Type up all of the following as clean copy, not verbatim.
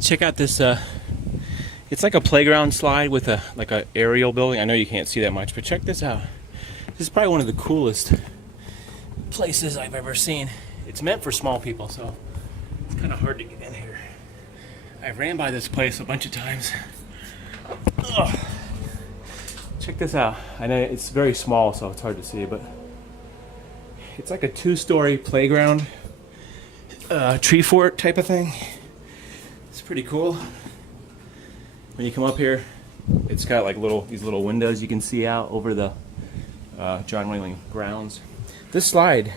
Check out this. It's like a playground slide with a aerial building. I know you can't see that much, but check this out. This is probably one of the coolest places I've ever seen. It's meant for small people, so it's kind of hard to get in here. I ran by this place a bunch of times. Ugh. Check this out. I know it's very small, so it's hard to see, but it's like a two-story playground, tree fort type of thing. It's pretty cool. When you come up here, it's got like these little windows you can see out over the John Wayland grounds. This slide,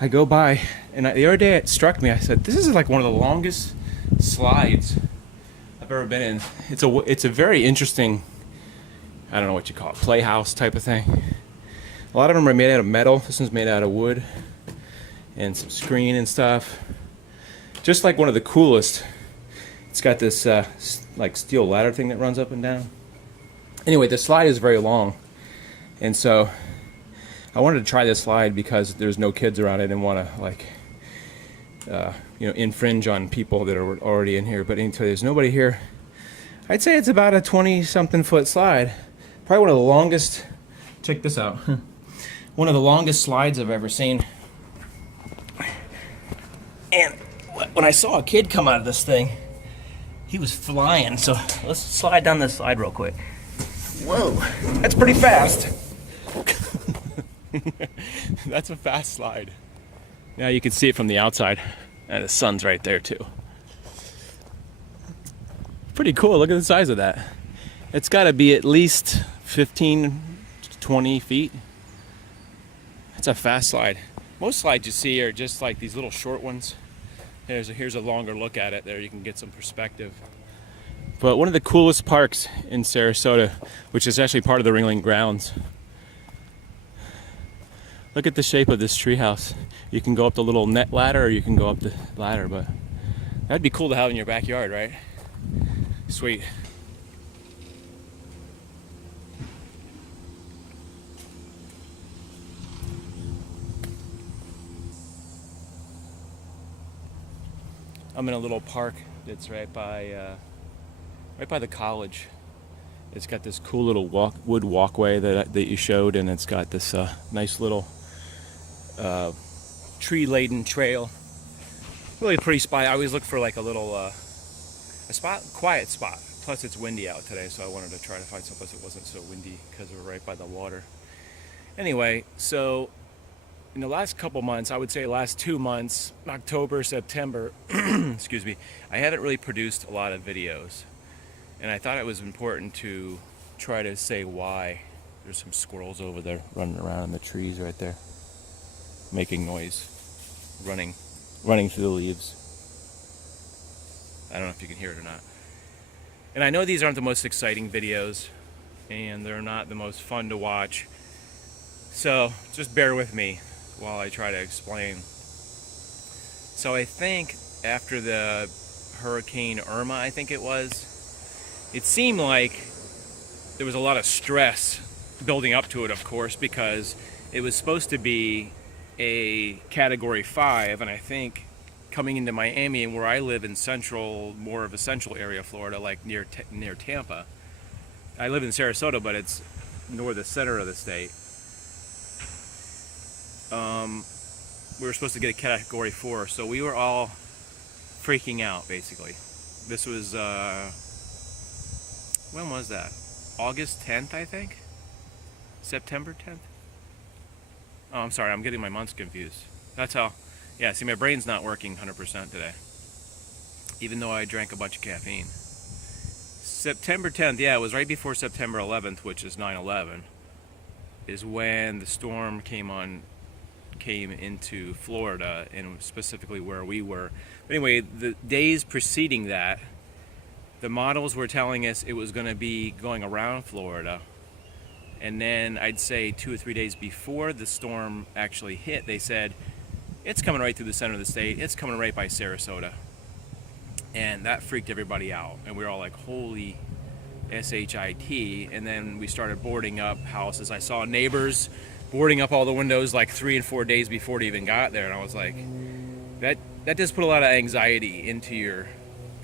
I go by, and the other day it struck me. I said, "This is like one of the longest slides I've ever been in." It's a very interesting, I don't know what you call it, playhouse type of thing. A lot of them are made out of metal. This one's made out of wood and some screen and stuff. Just like one of the coolest. It's got this like steel ladder thing that runs up and down. Anyway, the slide is very long, and so I wanted to try this slide because there's no kids around. I didn't want to like infringe on people that are already in here. But until there's nobody here, I'd say it's about a 20-something foot slide. Probably one of the longest. Check this out. One of the longest slides I've ever seen. And when I saw a kid come out of this thing, he was flying. So let's slide down this slide real quick. Whoa, that's pretty fast. That's a fast slide. Now you can see it from the outside, and the sun's right there too. Pretty cool. Look at the size of that. It's got to be at least 15 to 20 feet. It's a fast slide. Most slides you see are just like these little short ones. Here's a longer look at it. There you can get some perspective. But one of the coolest parks in Sarasota, which is actually part of the Ringling grounds. Look at the shape of this treehouse. You can go up the little net ladder, or you can go up the ladder, but that'd be cool to have in your backyard, right? Sweet. I'm in a little park that's right by the college. It's got this cool little wood walkway that you showed, and it's got this nice little tree-laden trail. Really pretty spot. I always look for like a little quiet spot. Plus it's windy out today, so I wanted to try to find someplace that wasn't so windy because we're right by the water. Anyway, so in the last couple months, I would say last 2 months, October, September, excuse me, I haven't really produced a lot of videos. And I thought it was important to try to say why. There's some squirrels over there running around in the trees right there, making noise, running through the leaves. I don't know if you can hear it or not. And I know these aren't the most exciting videos, and they're not the most fun to watch. So just bear with me while I try to explain. So I think after the Hurricane Irma, I think it was, it seemed like there was a lot of stress building up to it, of course, because it was supposed to be a Category 5, and I think coming into Miami and where I live in more of a central area of Florida, like near Tampa. I live in Sarasota, but it's near the center of the state. We were supposed to get a Category 4, so we were all freaking out, basically. This was, when was that? August 10th, I think? September 10th? Oh, I'm sorry, I'm getting my months confused. That's how, yeah, see, my brain's not working 100% today. Even though I drank a bunch of caffeine. September 10th, yeah, it was right before September 11th, which is 9/11, is when the storm came into Florida, and specifically where we were. But anyway, the days preceding that, the models were telling us it was going to be going around Florida. And then I'd say 2 or 3 days before the storm actually hit, they said, it's coming right through the center of the state. It's coming right by Sarasota. And that freaked everybody out. And we were all like, holy SHIT. And then we started boarding up houses. I saw neighbors boarding up all the windows like 3 and 4 days before it even got there. And I was like, that does put a lot of anxiety into your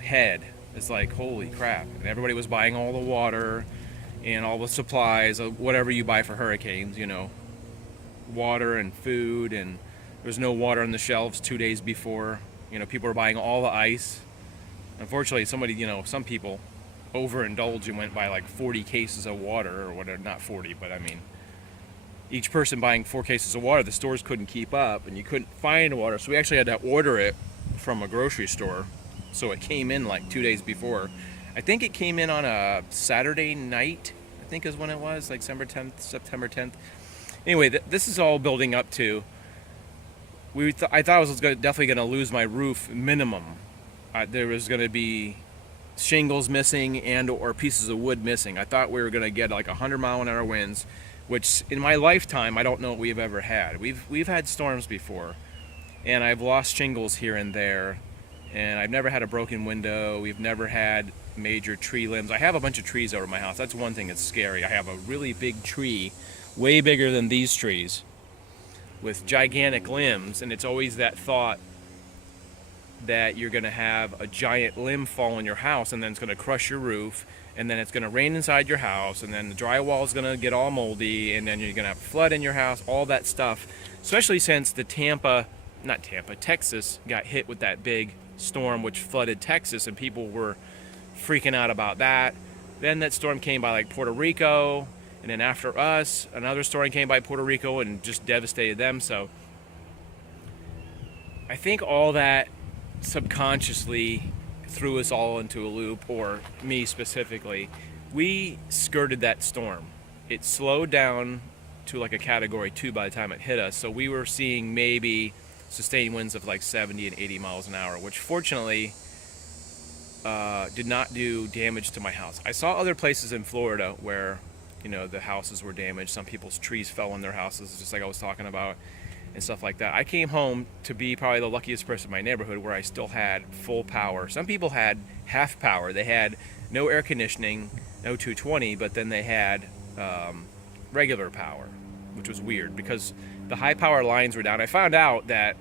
head. It's like, holy crap. And everybody was buying all the water and all the supplies, whatever you buy for hurricanes, you know, water and food, and there was no water on the shelves 2 days before. You know, people were buying all the ice. Unfortunately, some people overindulged and went by like 40 cases of water or whatever. Not 40, but I mean, each person buying 4 cases of water. The stores couldn't keep up, and you couldn't find water, so we actually had to order it from a grocery store. So it came in like 2 days before. I think it came in on a Saturday night, I think is when it was, like September 10th. Anyway, this is all building up to, I thought I was definitely going to lose my roof minimum. There was going to be shingles missing and or pieces of wood missing. I thought we were going to get like 100-mile-an-hour winds, which in my lifetime I don't know what we've ever had. We've had storms before, and I've lost shingles here and there, and I've never had a broken window. We've never had major tree limbs. I have a bunch of trees over my house. That's one thing that's scary. I have a really big tree, way bigger than these trees, with gigantic limbs, and it's always that thought that you're going to have a giant limb fall on your house, and then it's going to crush your roof, and then it's going to rain inside your house, and then the drywall is going to get all moldy, and then you're going to have flood in your house, all that stuff. Especially since Texas got hit with that big storm which flooded Texas, and people were freaking out about that. Then that storm came by like Puerto Rico, and then after us, another storm came by Puerto Rico and just devastated them. So I think all that subconsciously threw us all into a loop, or me specifically. We skirted that storm. It slowed down to like a category 2 by the time it hit us, so we were seeing maybe sustained winds of like 70 and 80 miles an hour, which fortunately did not do damage to my house. I saw other places in Florida where, you know, the houses were damaged. Some people's trees fell on their houses, just like I was talking about, and stuff like that. I came home to be probably the luckiest person in my neighborhood where I still had full power. Some people had half power. They had no air conditioning, no 220, but then they had regular power, which was weird because the high power lines were down. I found out that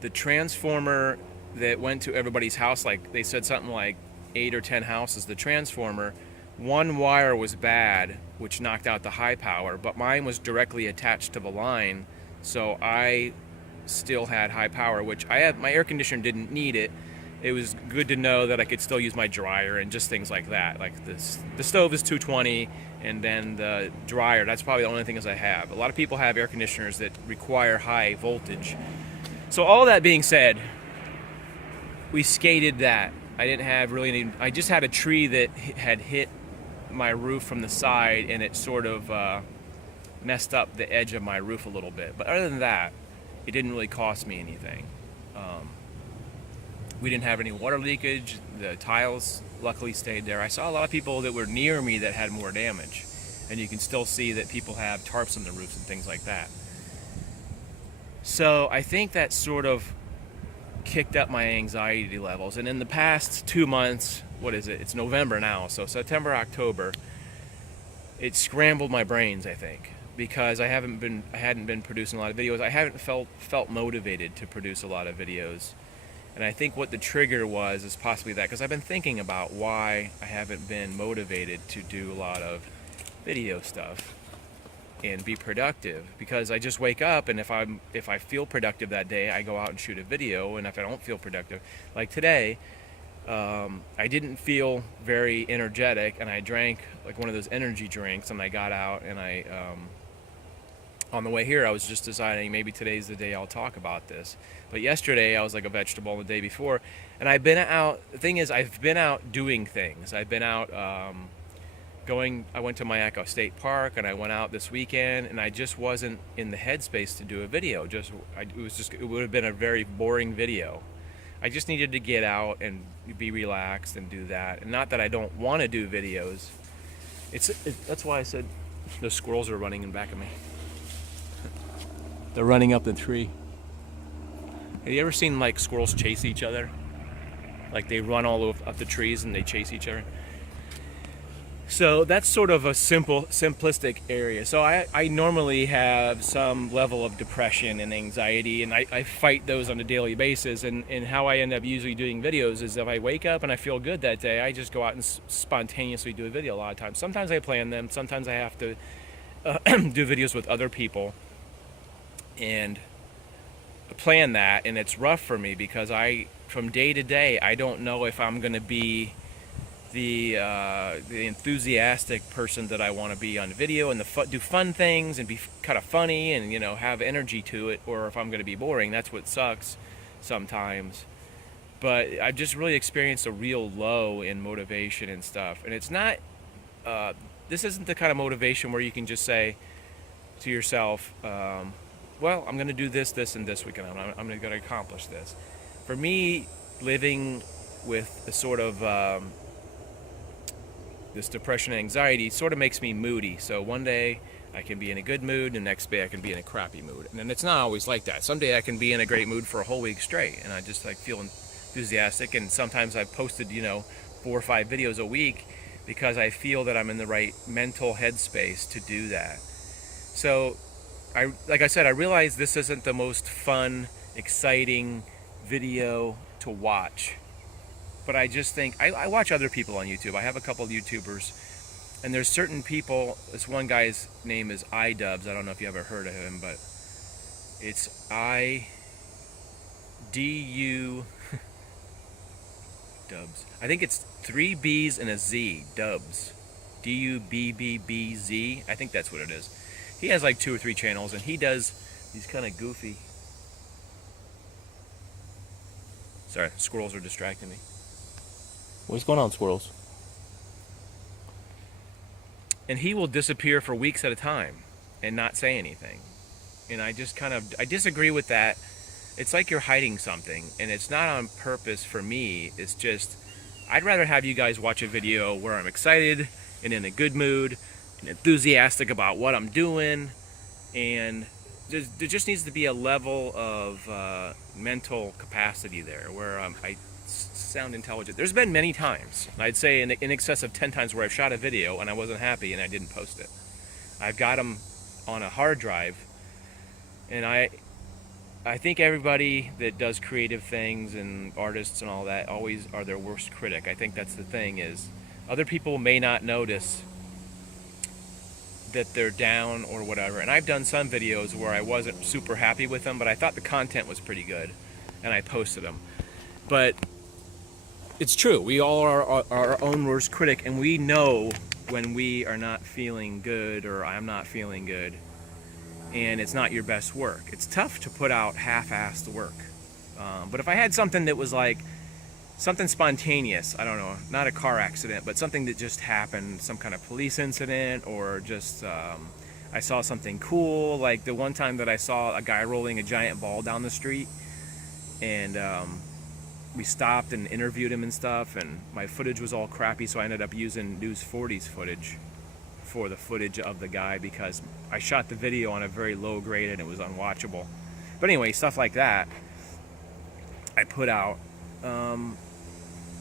the transformer that went to everybody's house, like they said something like 8 or 10 houses, the transformer, one wire was bad, which knocked out the high power, but mine was directly attached to the line, so I still had high power, which my air conditioner didn't need it. It was good to know that I could still use my dryer and just things like that. Like the stove is 220, and then the dryer, that's probably the only thing I have. A lot of people have air conditioners that require high voltage. So all that being said, we skated that. I didn't have really any, I just had a tree that had hit my roof from the side, and it sort of messed up the edge of my roof a little bit. But other than that, it didn't really cost me anything. We didn't have any water leakage. The tiles luckily stayed there. I saw a lot of people that were near me that had more damage, and you can still see that people have tarps on the roofs and things like that. So I think that sort of kicked up my anxiety levels, and in the past 2 months, what is it? It's November now, so September, October, it scrambled my brains, I think, because I hadn't been producing a lot of videos. I haven't felt motivated to produce a lot of videos, and I think what the trigger was is possibly that, because I've been thinking about why I haven't been motivated to do a lot of video stuff and be productive, because I just wake up, and if I feel productive that day, I go out and shoot a video, and if I don't feel productive, like today, I didn't feel very energetic, and I drank like one of those energy drinks, and I got out, and on the way here, I was just deciding maybe today's the day I'll talk about this. But yesterday, I was like a vegetable the day before, and I've been out, the thing is, I've been out doing things. I've been out, I went to Mayaco State Park, and I went out this weekend, and I just wasn't in the headspace to do a video. It would have been a very boring video. I just needed to get out and be relaxed and do that. And not that I don't want to do videos. That's why I said the squirrels are running in back of me. They're running up the tree. Have you ever seen like squirrels chase each other? Like they run all up the trees and they chase each other. So that's sort of a simplistic area. So I normally have some level of depression and anxiety, and I fight those on a daily basis. And how I end up usually doing videos is if I wake up and I feel good that day, I just go out and spontaneously do a video a lot of times. Sometimes I plan them, sometimes I have to do videos with other people and plan that, and it's rough for me because from day to day, I don't know if I'm going to be the enthusiastic person that I want to be on video and do fun things and be kind of funny and have energy to it, or if I'm going to be boring. That's what sucks sometimes. But I've just really experienced a real low in motivation and stuff, and it's not this isn't the kind of motivation where you can just say to yourself, well, I'm going to do this, and this weekend. I'm going to accomplish this. For me, living with a sort of this depression and anxiety sort of makes me moody. So one day I can be in a good mood, and the next day I can be in a crappy mood. And then it's not always like that. Someday I can be in a great mood for a whole week straight, and I just feel enthusiastic. And sometimes I've posted 4 or 5 videos a week because I feel that I'm in the right mental headspace to do that. So like I said, I realize this isn't the most fun, exciting video to watch. But I just think, I watch other people on YouTube. I have a couple of YouTubers, and there's certain people, this one guy's name is iDubbbz. I don't know if you ever heard of him, but it's I-D-U Dubs. I think it's 3 B's and a Z, Dubs. D-U-B-B-B-Z. I think that's what it is. He has like 2 or 3 channels, and he does these kind of goofy... Sorry, squirrels are distracting me. What's going on, squirrels? And he will disappear for weeks at a time and not say anything. And I disagree with that. It's like you're hiding something, and it's not on purpose for me. It's just, I'd rather have you guys watch a video where I'm excited and in a good mood and enthusiastic about what I'm doing. And there just needs to be a level of mental capacity there where I sound intelligent. There's been many times, I'd say in excess of 10 times, where I've shot a video and I wasn't happy and I didn't post it. I've got them on a hard drive, and I think everybody that does creative things and artists and all that always are their worst critic. I think that's the thing, is other people may not notice that they're down or whatever. And I've done some videos where I wasn't super happy with them, but I thought the content was pretty good, and I posted them. But it's true, we all are our own worst critic, and we know when we are not feeling good, or I'm not feeling good, and it's not your best work. It's tough to put out half-assed work. But if I had something that was like something spontaneous, I don't know, not a car accident, but something that just happened, some kind of police incident, or just I saw something cool, like the one time that I saw a guy rolling a giant ball down the street, and we stopped and interviewed him and stuff, and my footage was all crappy, so I ended up using News 40's footage for the footage of the guy, because I shot the video on a very low grade and it was unwatchable. But anyway, stuff like that I put out.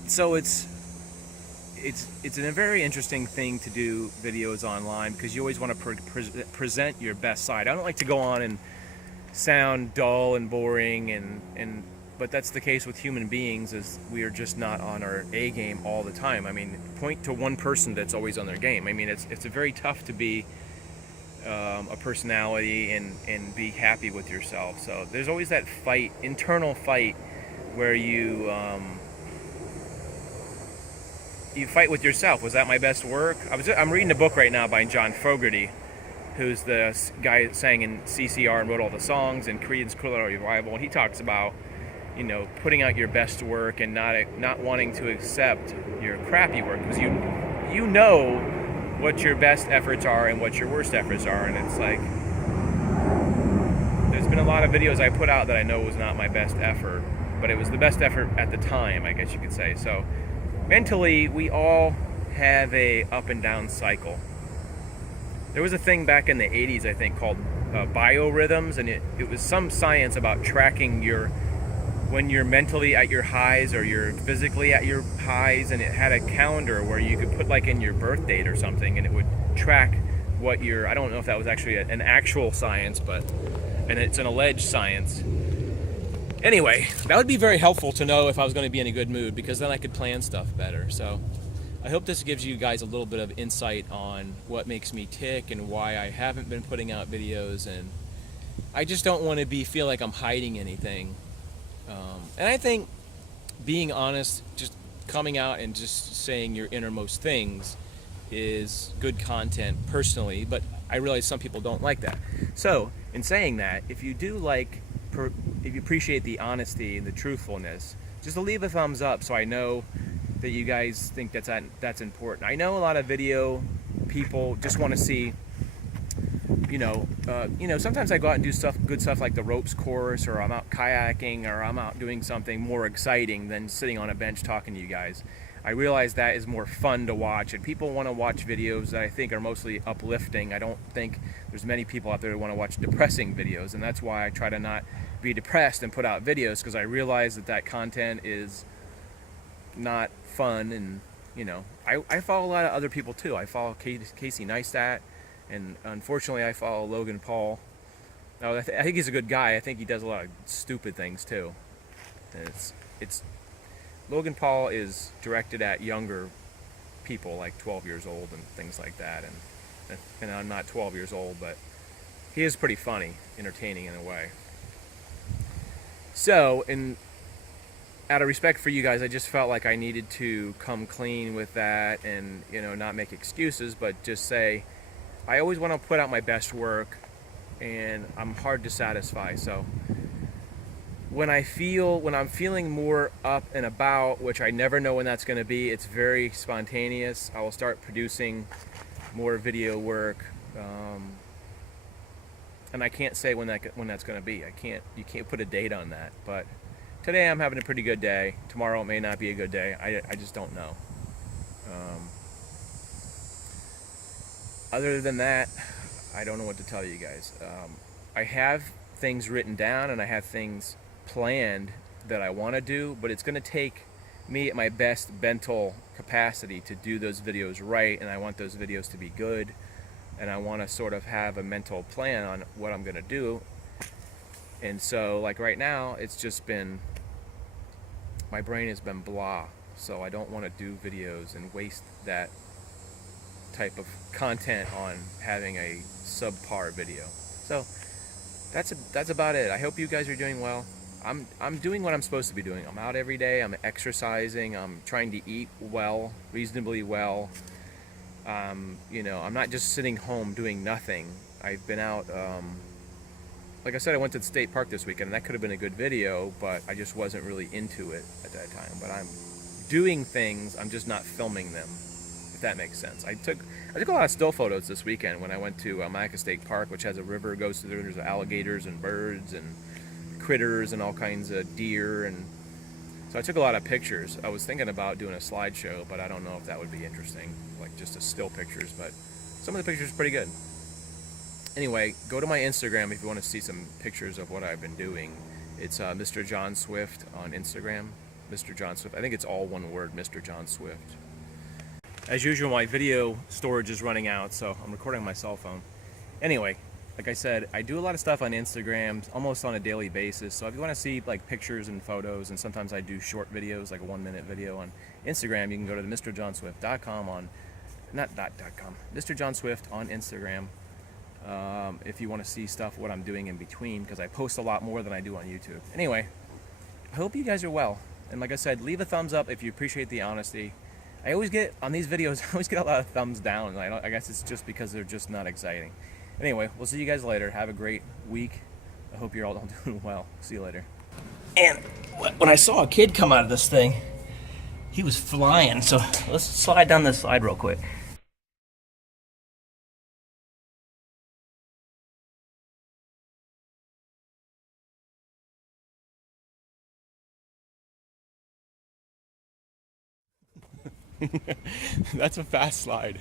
So it's a very interesting thing to do videos online, because you always want to present your best side. I don't like to go on and sound dull and boring, but that's the case with human beings, is we are just not on our A game all the time. I mean, point to one person that's always on their game. I mean, it's very tough to be a personality and be happy with yourself. So there's always that fight, internal fight, where you fight with yourself. Was that my best work? I'm reading a book right now by John Fogerty, who's the guy that sang in CCR and wrote all the songs and Creedence Clearwater Revival, and he talks about putting out your best work and not wanting to accept your crappy work, because you know what your best efforts are and what your worst efforts are. And it's like, there's been a lot of videos I put out that I know was not my best effort, but it was the best effort at the time, I guess you could say. So mentally, we all have a up and down cycle. There was a thing back in the 80s, I think, called biorhythms, and it was some science about tracking your when you're mentally at your highs or you're physically at your highs, and it had a calendar where you could put like in your birth date or something, and it would track what your, I don't know if that was actually an actual science, but, and it's an alleged science. Anyway, that would be very helpful to know if I was going to be in a good mood, because then I could plan stuff better. So I hope this gives you guys a little bit of insight on what makes me tick and why I haven't been putting out videos, and I just don't want to feel like I'm hiding anything. And I think being honest, just coming out and just saying your innermost things is good content personally, but I realize some people don't like that. So in saying that, if you do like, if you appreciate the honesty and the truthfulness, just leave a thumbs up so I know that you guys think that's important. I know a lot of video people just want to see, sometimes I go out and do good stuff like the ropes course, or I'm out kayaking, or I'm out doing something more exciting than sitting on a bench talking to you guys. I realize that is more fun to watch, and people want to watch videos that I think are mostly uplifting. I don't think there's many people out there who want to watch depressing videos, and that's why I try to not be depressed and put out videos, because I realize that content is not fun. And I follow a lot of other people too. I follow Casey Neistat, and unfortunately I follow Logan Paul. Now, I think he's a good guy. I think he does a lot of stupid things too. And it's Logan Paul is directed at younger people, like 12 years old and things like that. And I'm not 12 years old, but he is pretty funny, entertaining in a way. So, out of respect for you guys, I just felt like I needed to come clean with that, and not make excuses, but just say I always want to put out my best work, and I'm hard to satisfy. So when I'm feeling more up and about, which I never know when that's going to be, it's very spontaneous, I will start producing more video work, and I can't say when that's going to be. You can't put a date on that, but today I'm having a pretty good day. Tomorrow it may not be a good day. I just don't know. Other than that, I don't know what to tell you guys. I have things written down, and I have things planned that I want to do, but it's going to take me at my best mental capacity to do those videos right, and I want those videos to be good, and I want to sort of have a mental plan on what I'm going to do. And so, like right now, it's just been, my brain has been blah, so I don't want to do videos and waste that type of content on having a subpar video. So that's about it. I hope you guys are doing well. I'm doing what I'm supposed to be doing. I'm out every day. I'm exercising. I'm trying to eat well, reasonably well. I'm not just sitting home doing nothing. I've been out. Like I said, I went to the state park this weekend, and that could have been a good video, but I just wasn't really into it at that time. But I'm doing things. I'm just not filming them, if that makes sense. I took a lot of still photos this weekend when I went to Mayaca State Park, which has a river, goes through there. There's alligators and birds and critters and all kinds of deer, and so I took a lot of pictures. I was thinking about doing a slideshow, but I don't know if that would be interesting, like just a still pictures, but some of the pictures are pretty good. Anyway, go to my Instagram if you want to see some pictures of what I've been doing. It's Mr. John Swift on Instagram. Mr. John Swift. I think it's all one word, Mr. John Swift. As usual, my video storage is running out, so I'm recording on my cell phone. Anyway, like I said, I do a lot of stuff on Instagram almost on a daily basis. So if you want to see like pictures and photos, and sometimes I do short videos, like a 1-minute video on Instagram, you can go to mrjohnswift.com on, not .com, Mr. John Swift on Instagram. If you want to see stuff, what I'm doing in between, because I post a lot more than I do on YouTube. Anyway, I hope you guys are well. And like I said, leave a thumbs up if you appreciate the honesty. I always get, on these videos, I always get a lot of thumbs down. I guess it's just because they're just not exciting. Anyway, we'll see you guys later. Have a great week. I hope you're all doing well. See you later. And when I saw a kid come out of this thing, he was flying. So let's slide down this slide real quick. That's a fast slide.